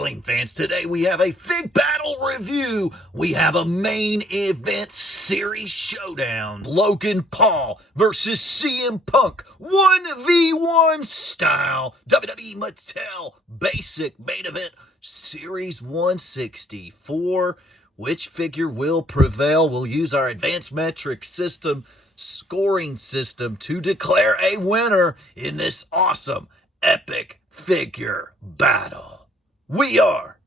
wrestling fans? Today we have a Fig Battle review. We have a main event series showdown. Logan Paul versus CM Punk 1v1 style. WWE Mattel Basic Main Event Series 164. Which figure will prevail? We'll use our advanced metric system, scoring system, to declare a winner in this awesome, epic figure battle. We are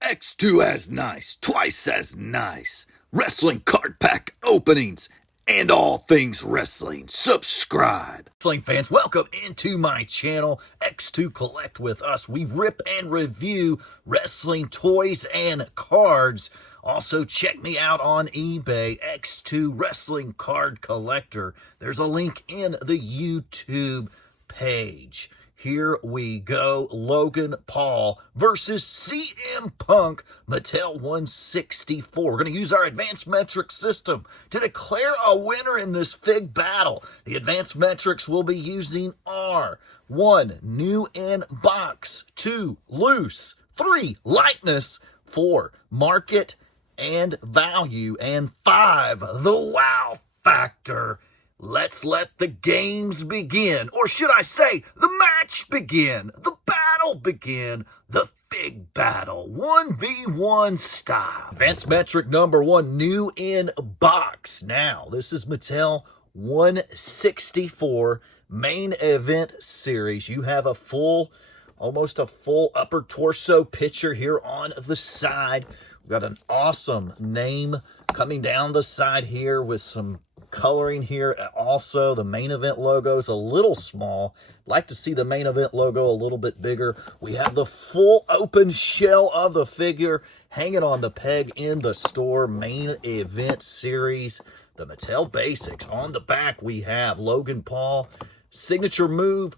X2 as nice, twice as nice, wrestling card pack openings, and all things wrestling. Subscribe. Wrestling fans, welcome into my channel, X2 Collect with us. We rip and review wrestling toys and cards. Also, check me out on eBay, X2 Wrestling Card Collector. There's a link in the YouTube page. Here we go. Logan Paul versus CM Punk, Mattel 164. We're going to use our advanced metric system to declare a winner in this Fig battle. The advanced metrics we'll be using are 1, new in box, 2, loose, 3, lightness, 4, market and value, and 5, the wow factor. Let's let the games begin, or should I say, the match begin, the battle begin, the Fig battle, 1v1 style. Advanced metric number 1, new in box. Now, this is Mattel 164 main event series. You have a full, almost a full upper torso picture here on the side. We've got an awesome name coming down the side here with some coloring here. Also, the main event logo is a little small. Like to see the main event logo a little bit bigger. We have the full open shell of the figure hanging on the peg in the store. Main event series, the Mattel Basics. On the back, we have Logan Paul, signature move,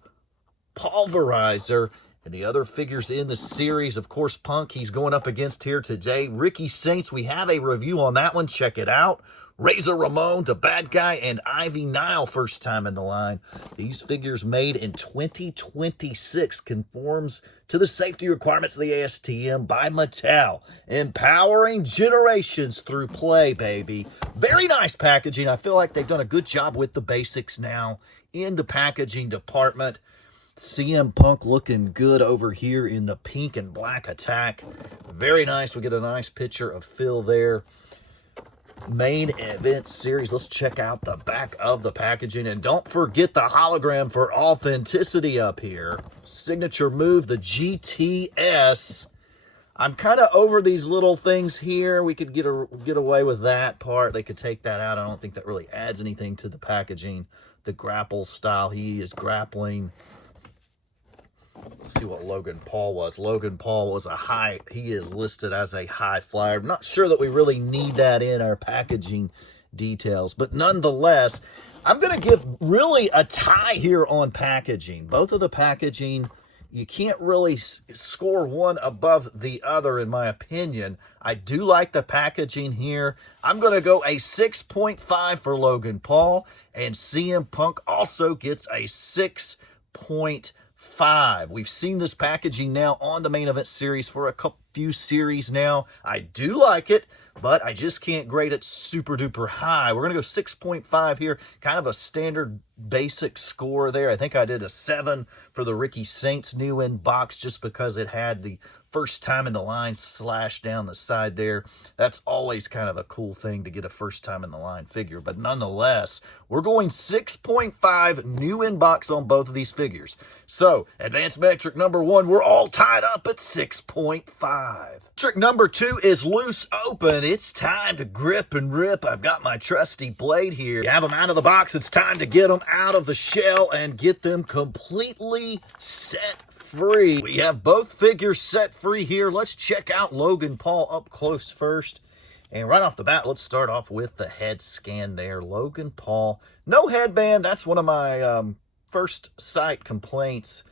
pulverizer. And the other figures in the series, of course, Punk, he's going up against here today. Ricky Saints, we have a review on that one. Check it out. Razor Ramon, the bad guy, and Ivy Nile, first time in the line. These figures made in 2026 conforms to the safety requirements of the ASTM by Mattel. Empowering generations through play, baby. Very nice packaging. I feel like they've done a good job with the basics now in the packaging department. CM Punk looking good over here in the pink and black attack. Very nice. We get a nice picture of Phil there. Main event series. Let's check out the back of the packaging. And don't forget the hologram for authenticity up here. Signature move, the GTS. I'm kind of over these little things here. We could get away with that part. They could take that out. I don't think that really adds anything to the packaging. The grapple style. He is grappling. Let's see what Logan Paul was. Logan Paul was he is listed as a high flyer. I'm not sure that we really need that in our packaging details, but nonetheless, I'm going to give really a tie here on packaging. Both of the packaging, you can't really score one above the other, in my opinion. I do like the packaging here. I'm going to go a 6.5 for Logan Paul, and CM Punk also gets a 6.5. We've seen this packaging now on the main event series for a few series now. I do like it, but I just can't grade it super duper high. We're going to go 6.5 here, kind of a standard basic score there. I think I did a 7 for the Ricky Saints new in box just because it had the first time in the line slashed down the side there. That's always kind of a cool thing to get a first time in the line figure. But nonetheless, we're going 6.5 new in box on both of these figures. So, advanced metric number 1, we're all tied up at 6.5. Metric number 2 is loose open. It's time to grip and rip. I've got my trusty blade here. You have them out of the box. It's time to get them out of the shell and get them completely set free. We have both figures set free here. Let's check out Logan Paul up close first. And right off the bat, let's start off with the head scan there. Logan Paul, no headband. That's one of my first sight complaints.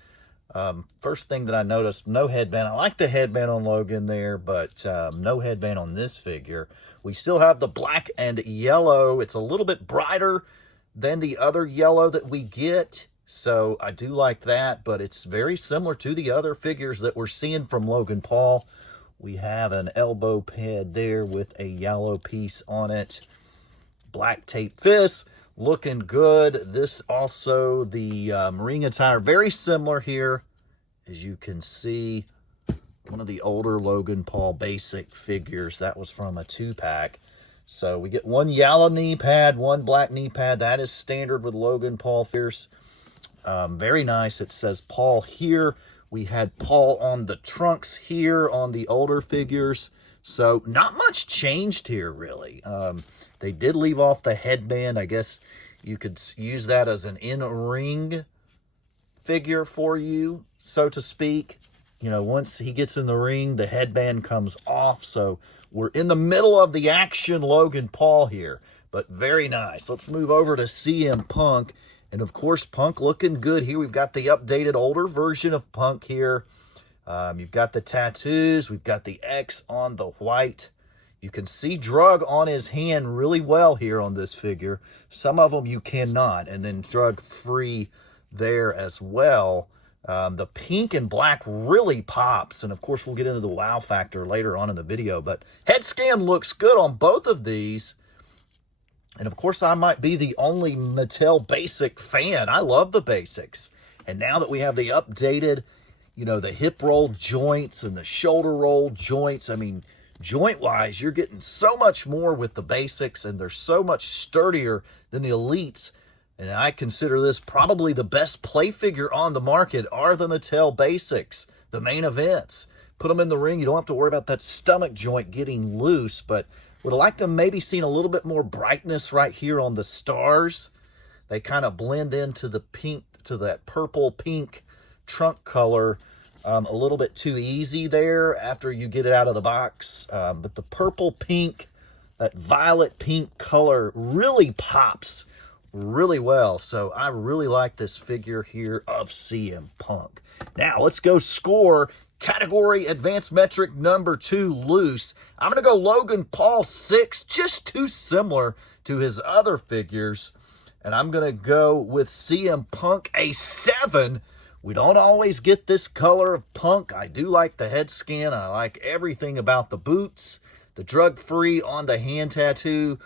First thing that I noticed, no headband. I like the headband on Logan there, but no headband on this figure. We still have the black and yellow. It's a little bit brighter than the other yellow that we get So I do like that, but it's very similar to the other figures that we're seeing from Logan Paul. We have an elbow pad there with a yellow piece on it. Black tape fist, looking good. This also, the ring attire, very similar here. As you can see, one of the older Logan Paul basic figures. That was from a 2-pack. So we get one yellow knee pad, one black knee pad. That is standard with Logan Paul figures. Very nice. It says Paul here. We had Paul on the trunks here on the older figures. So not much changed here, really. They did leave off the headband. I guess you could use that as an in-ring figure for you, so to speak. You know, once he gets in the ring, the headband comes off. So we're in the middle of the action Logan Paul here, but very nice. Let's move over to CM Punk. And of course, Punk looking good here. We've got the updated older version of Punk here. You've got the tattoos. We've got the X on the white. You can see drug on his hand really well here on this figure. Some of them you cannot. And then drug free there as well. The pink and black really pops. And of course, we'll get into the wow factor later on in the video. But head scan looks good on both of these. And of course, I might be the only Mattel basic fan. I love the basics. And now that we have the updated, you know, the hip roll joints and the shoulder roll joints, I mean, joint-wise, you're getting so much more with the basics, and they're so much sturdier than the elites. And I consider this probably the best play figure on the market are the Mattel basics, the main events. Put them in the ring. You don't have to worry about that stomach joint getting loose, but would have liked to maybe seen a little bit more brightness right here on the stars. They kind of blend into the pink, to that purple pink trunk color a little bit too easy there after you get it out of the box. But the purple pink, that violet pink color really pops really well. So I really like this figure here of CM Punk. Now let's go score. Category advanced metric number 2 loose. I'm going to go Logan Paul 6, just too similar to his other figures. And I'm going to go with CM Punk a 7. We don't always get this color of Punk. I do like the head scan. I like everything about the boots. The drug free on the hand tattoo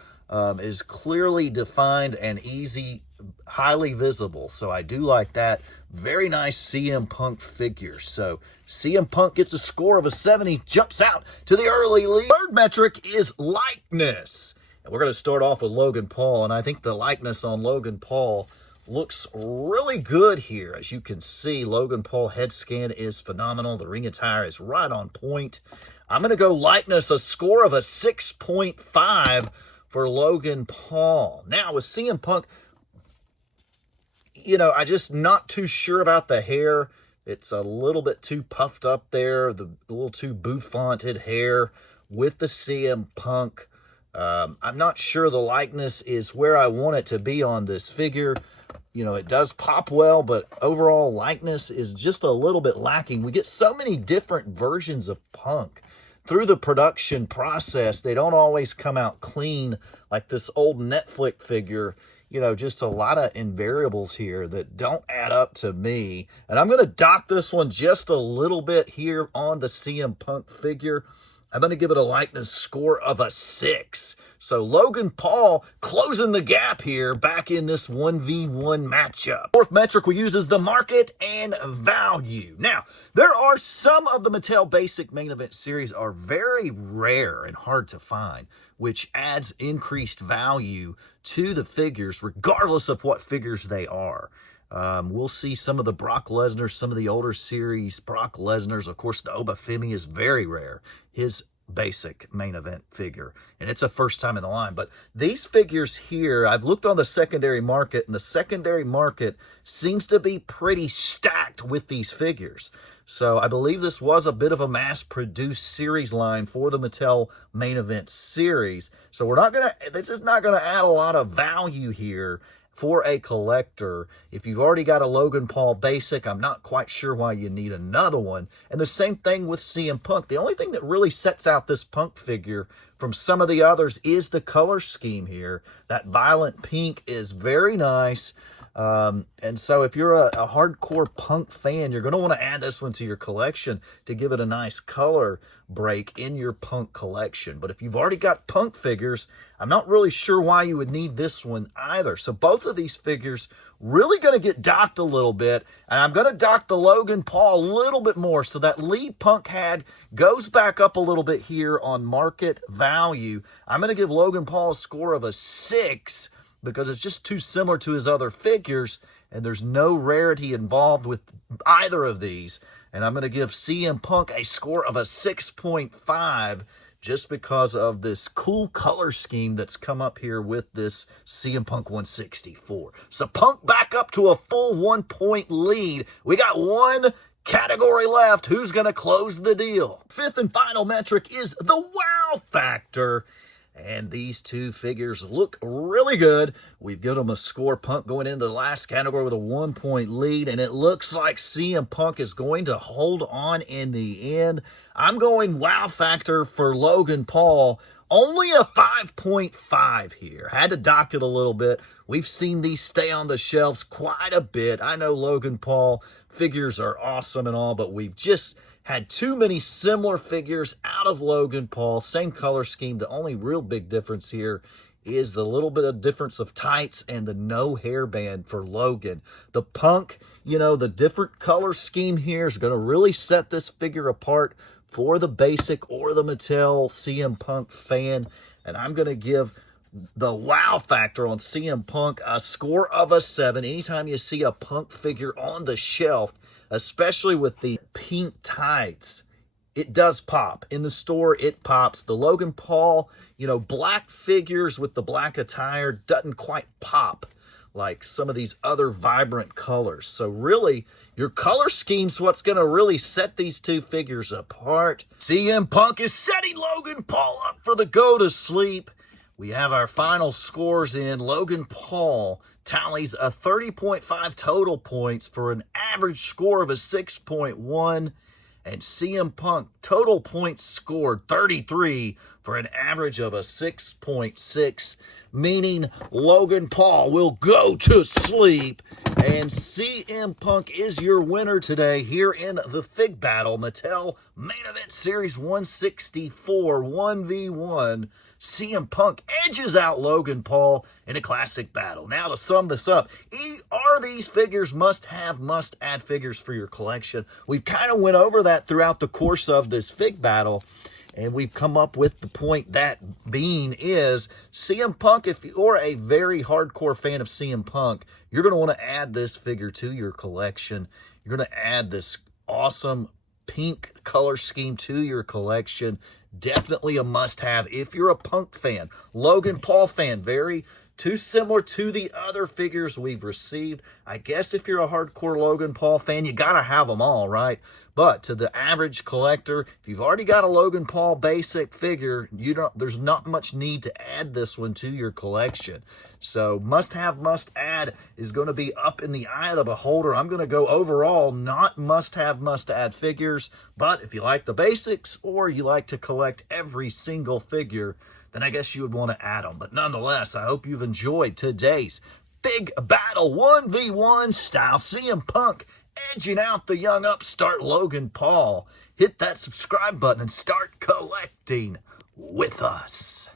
is clearly defined and easy, highly visible. So I do like that. Very nice CM Punk figure. So CM Punk gets a score of a 7. He jumps out to the early lead. Third metric is likeness. And we're going to start off with Logan Paul. And I think the likeness on Logan Paul looks really good here. As you can see, Logan Paul head scan is phenomenal. The ring attire is right on point. I'm going to go likeness, a score of a 6.5 for Logan Paul. Now with CM Punk, you know, I just not too sure about the hair. It's a little bit too puffed up there, a little too bouffanted hair with the CM Punk. I'm not sure the likeness is where I want it to be on this figure. You know, it does pop well, but overall likeness is just a little bit lacking. We get so many different versions of Punk. Through the production process, they don't always come out clean like this old Netflix figure. You know, just a lot of invariables here that don't add up to me. And I'm going to dock this one just a little bit here on the CM Punk figure. I'm going to give it a likeness score of a 6. So Logan Paul closing the gap here back in this 1v1 matchup. Fourth metric we use is the market and value. Now, there are some of the Mattel Basic Main Event Series are very rare and hard to find, which adds increased value to the figures regardless of what figures they are. We'll see some of the Brock Lesnar, some of the older series Brock Lesnar's. Of course, the Obafemi is very rare. His basic main event figure, and it's a first time in the line. But these figures here, I've looked on the secondary market, and the secondary market seems to be pretty stacked with these figures. So I believe this was a bit of a mass-produced series line for the Mattel Main Event Series. So this is not gonna add a lot of value here for a collector. If you've already got a Logan Paul basic, I'm not quite sure why you need another one. And the same thing with CM Punk. The only thing that really sets out this Punk figure from some of the others is the color scheme here. That violent pink is very nice. And so if you're a hardcore Punk fan, you're going to want to add this one to your collection to give it a nice color break in your Punk collection. But if you've already got Punk figures, I'm not really sure why you would need this one either. So both of these figures really going to get docked a little bit, and I'm going to dock the Logan Paul a little bit more, so that lead Punk had goes back up a little bit here on market value. I'm going to give Logan Paul a score of a 6, because it's just too similar to his other figures, and there's no rarity involved with either of these. And I'm going to give CM Punk a score of a 6.5, just because of this cool color scheme that's come up here with this CM Punk 164. So Punk back up to a full 1-point lead. We got one category left. Who's going to close the deal? Fifth and final metric is the wow factor. And these two figures look really good. We've given them a score. Punk going into the last category with a 1-point lead, and it looks like CM Punk is going to hold on in the end. I'm going wow factor for Logan Paul. Only a 5.5 here. Had to dock it a little bit. We've seen these stay on the shelves quite a bit. I know Logan Paul figures are awesome and all, but we've just had too many similar figures out of Logan Paul. Same color scheme. The only real big difference here is the little bit of difference of tights and the no hairband for Logan. The Punk, the different color scheme here is going to really set this figure apart for the basic or the Mattel CM Punk fan. And I'm going to give the wow factor on CM Punk a score of a 7. Anytime you see a Punk figure on the shelf, especially with the pink tights, it does pop. In the store, it pops. The Logan Paul, black figures with the black attire doesn't quite pop like some of these other vibrant colors. So really, your color scheme's what's going to really set these two figures apart. CM Punk is setting Logan Paul up for the go to sleep. We have our final scores in. Logan Paul tallies a 30.5 total points for an average score of a 6.1. And CM Punk total points scored 33 for an average of a 6.6. Meaning Logan Paul will go to sleep. And CM Punk is your winner today here in the Fig Battle Mattel Main Event Series 164 1v1. CM Punk edges out Logan Paul in a classic battle. Now to sum this up, are these figures must-have, must-add figures for your collection? We've kind of went over that throughout the course of this Fig Battle, and we've come up with the point that being is CM Punk, if you're a very hardcore fan of CM Punk, you're going to want to add this figure to your collection. You're going to add this awesome pink color scheme to your collection. Definitely a must-have if you're a Punk fan. Logan Paul fan, very too similar to the other figures we've received. I guess if you're a hardcore Logan Paul fan, you got to have them all, right? But to the average collector, if you've already got a Logan Paul basic figure, there's not much need to add this one to your collection. So must-have, must-add is going to be up in the eye of the beholder. I'm going to go overall, not must-have, must-add figures. But if you like the basics or you like to collect every single figure, then I guess you would want to add them. But nonetheless, I hope you've enjoyed today's Big Battle 1v1 style. CM Punk edging out the young upstart Logan Paul. Hit that subscribe button and start collecting with us.